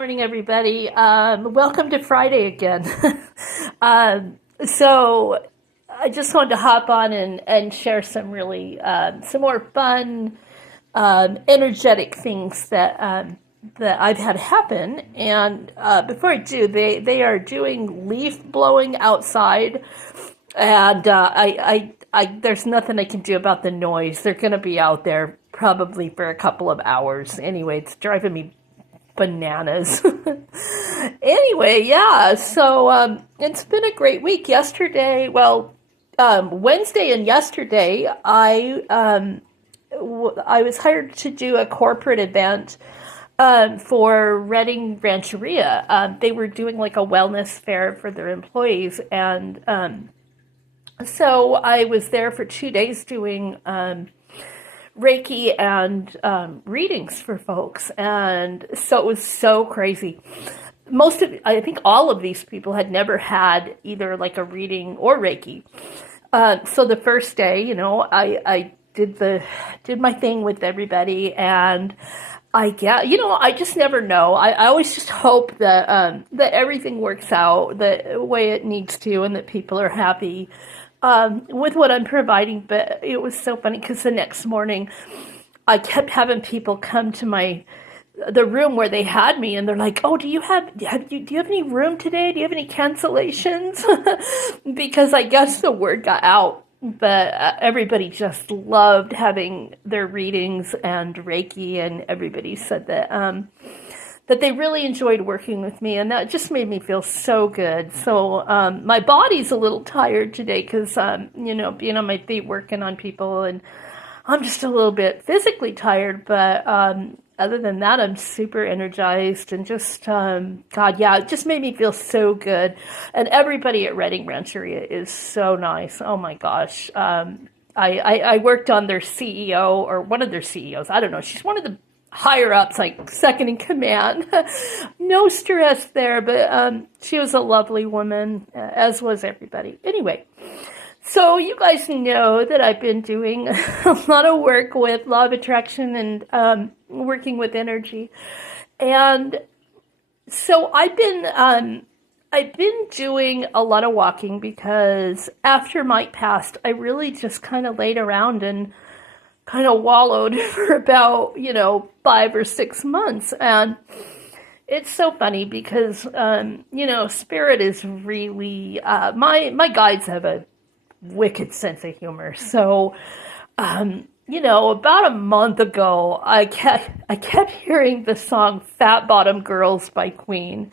Morning, everybody. Welcome to Friday again. So I just wanted to hop on and share some really some more fun, energetic things that I've had happen. And before I do, they are doing leaf blowing outside, and there's nothing I can do about the noise. They're going to be out there probably for a couple of hours. Anyway, it's driving me bananas. Anyway, yeah, so it's been a great week. Yesterday, Wednesday and yesterday, I was hired to do a corporate event for Reading Rancheria. They were doing like a wellness fair for their employees, and so I was there for 2 days doing Reiki and readings for folks. And so it was so crazy. I think all of these people had never had either like a reading or Reiki. So the first day, I did my thing with everybody, and I just never know. I always just hope that everything works out the way it needs to, and that people are happy with what I'm providing. But it was so funny because the next morning I kept having people come to the room where they had me, and they're like, "Oh, do you have any room today? Do you have any cancellations?" Because I guess the word got out. But everybody just loved having their readings and Reiki, and everybody said that they really enjoyed working with me, and that just made me feel so good. So my body's a little tired today because being on my feet working on people, and I'm just a little bit physically tired. But other than that, I'm super energized, and just God, yeah, it just made me feel so good. And everybody at Reading Rancheria is so nice. Oh my gosh. I worked on their CEO, or one of their CEOs. I don't know. She's one of the higher ups, like second in command. No stress there, but she was a lovely woman, as was everybody. Anyway, so you guys know that I've been doing a lot of work with law of attraction and working with energy, and so I've been doing a lot of walking because after Mike passed, I really just kind of laid around and kind of wallowed for about 5 or 6 months. And it's so funny because spirit is really my guides have a wicked sense of humor. So about a month ago, I kept hearing the song "Fat Bottom Girls" by Queen,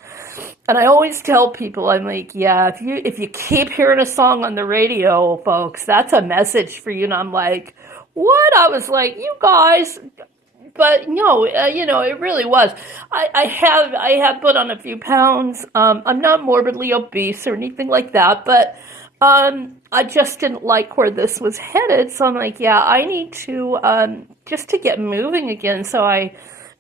and I always tell people, I'm like, yeah, if you keep hearing a song on the radio, folks, that's a message for you. And I'm like, what? I was like, you guys. But no, it really was. I have put on a few pounds. I'm not morbidly obese or anything like that, but I just didn't like where this was headed. So I'm like, yeah, I need to just to get moving again. So I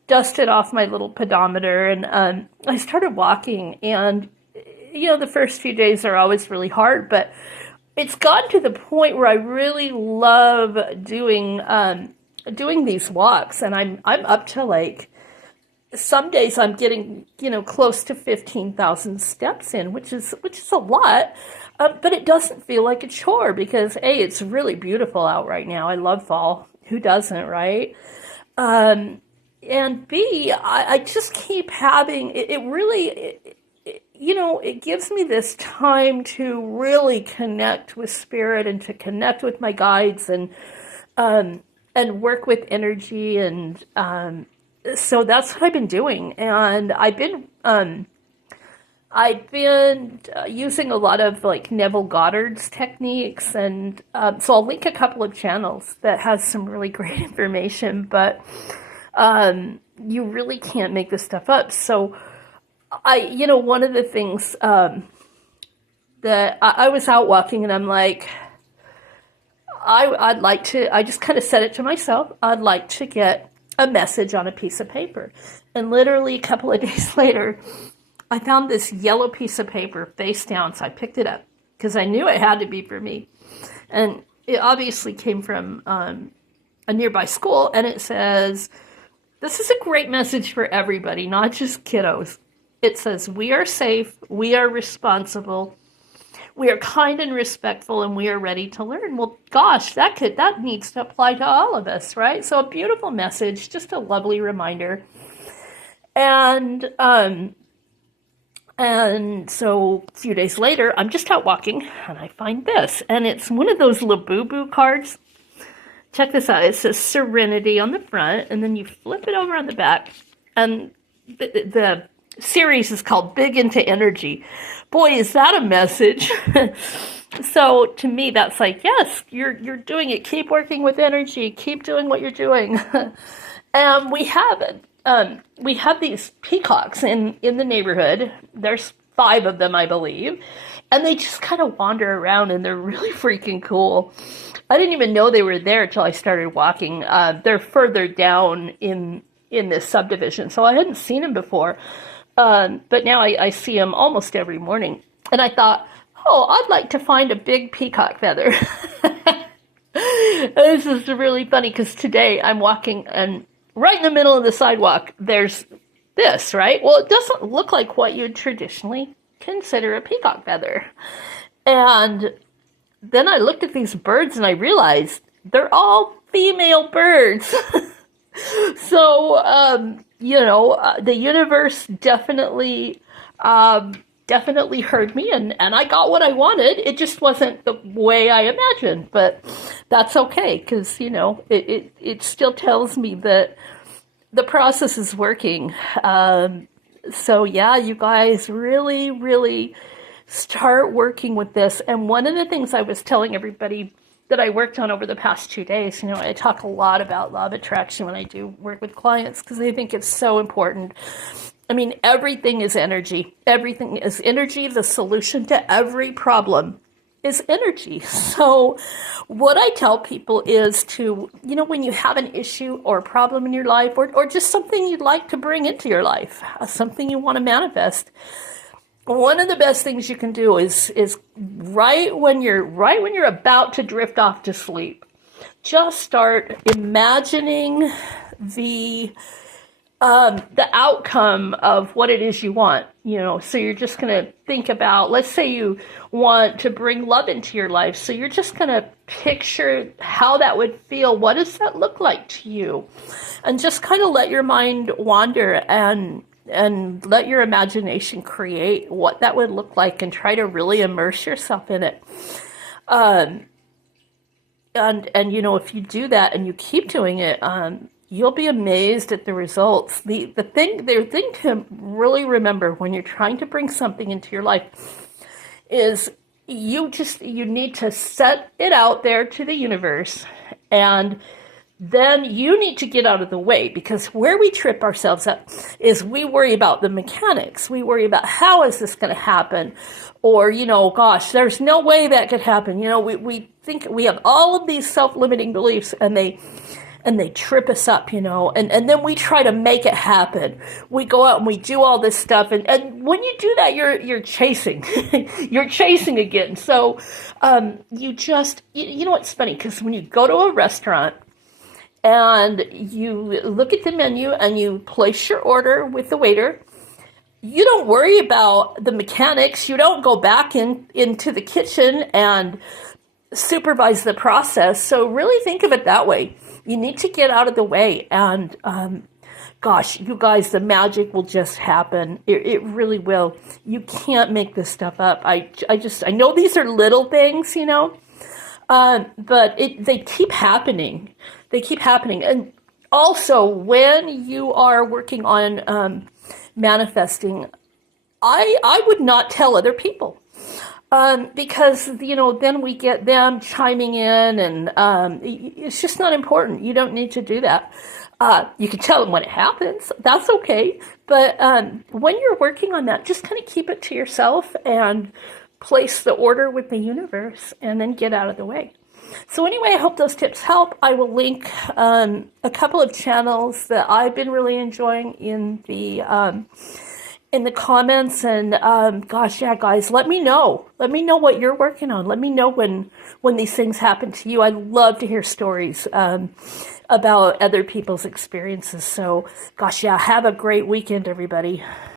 dusted off my little pedometer, and I started walking. And the first few days are always really hard, but it's gotten to the point where I really love doing these walks, and I'm up to, like, some days I'm getting close to 15,000 steps in, which is a lot, but it doesn't feel like a chore because A, it's really beautiful out right now. I love fall. Who doesn't, right? And B, I just keep having it really. It gives me this time to really connect with spirit and to connect with my guides, and work with energy. And so that's what I've been doing. And I've been using a lot of like Neville Goddard's techniques, and so I'll link a couple of channels that has some really great information. But you really can't make this stuff up. So one of the things that I was out walking, and I'm like, I'd like to, I just kind of said it to myself, I'd like to get a message on a piece of paper. And literally a couple of days later, I found this yellow piece of paper face down, so I picked it up because I knew it had to be for me. And it obviously came from a nearby school, and it says, This is a great message for everybody, not just kiddos. It says we are safe, we are responsible, we are kind and respectful, and we are ready to learn. Well, gosh, that needs to apply to all of us, right? So a beautiful message, just a lovely reminder. And so a few days later, I'm just out walking and I find this. And it's one of those Labubu cards. Check this out. It says Serenity on the front, and then you flip it over on the back. And the series is called Big Into Energy. Boy, is that a message. So to me, that's like, yes, you're doing it. Keep working with energy. Keep doing what you're doing. And we have these peacocks in the neighborhood. There's 5 of them, I believe. And they just kind of wander around, and they're really freaking cool. I didn't even know they were there until I started walking. They're further down in this subdivision, so I hadn't seen them before. But now I see them almost every morning. And I thought, oh, I'd like to find a big peacock feather. This is really funny because today I'm walking, and right in the middle of the sidewalk, there's this, right? Well, it doesn't look like what you'd traditionally consider a peacock feather. And then I looked at these birds and I realized they're all female birds. So, the universe definitely heard me, and I got what I wanted. It just wasn't the way I imagined, but that's okay, because, it still tells me that the process is working. So yeah, you guys really, really start working with this. And one of the things I was telling everybody that I worked on over the past 2 days, I talk a lot about law of attraction when I do work with clients because I think it's so important. I mean, everything is energy. Everything is energy. The solution to every problem is energy. So what I tell people is to, when you have an issue or a problem in your life, or just something you'd like to bring into your life, something you want to manifest, one of the best things you can do is right when you're about to drift off to sleep, just start imagining the outcome of what it is you want, so you're just going to think about, let's say you want to bring love into your life. So you're just going to picture how that would feel. What does that look like to you? And just kind of let your mind wander and let your imagination create what that would look like, and try to really immerse yourself in it. And if you do that and you keep doing it, you'll be amazed at the results. The thing to really remember when you're trying to bring something into your life is you need to set it out there to the universe, and then you need to get out of the way, because where we trip ourselves up is we worry about the mechanics. We worry about, how is this going to happen? Or, gosh, there's no way that could happen. We think we have all of these self-limiting beliefs, and they trip us up, and then we try to make it happen. We go out and we do all this stuff. And when you do that, you're chasing, you're chasing again. So, it's funny, because when you go to a restaurant and you look at the menu and you place your order with the waiter, you don't worry about the mechanics. You don't go back into the kitchen and supervise the process. So really think of it that way. You need to get out of the way, and gosh, you guys, the magic will just happen. It really will. You can't make this stuff up. I know these are little things, but they keep happening. They keep happening. And also, when you are working on manifesting, I would not tell other people. Because, then we get them chiming in, and it's just not important. You don't need to do that. You can tell them when it happens. That's okay. But when you're working on that, just kind of keep it to yourself and place the order with the universe, and then get out of the way. So anyway, I hope those tips help. I will link a couple of channels that I've been really enjoying in the in the comments. And gosh, yeah, guys, let me know. Let me know what you're working on. Let me know when these things happen to you. I'd love to hear stories about other people's experiences. So, gosh, yeah, have a great weekend, everybody.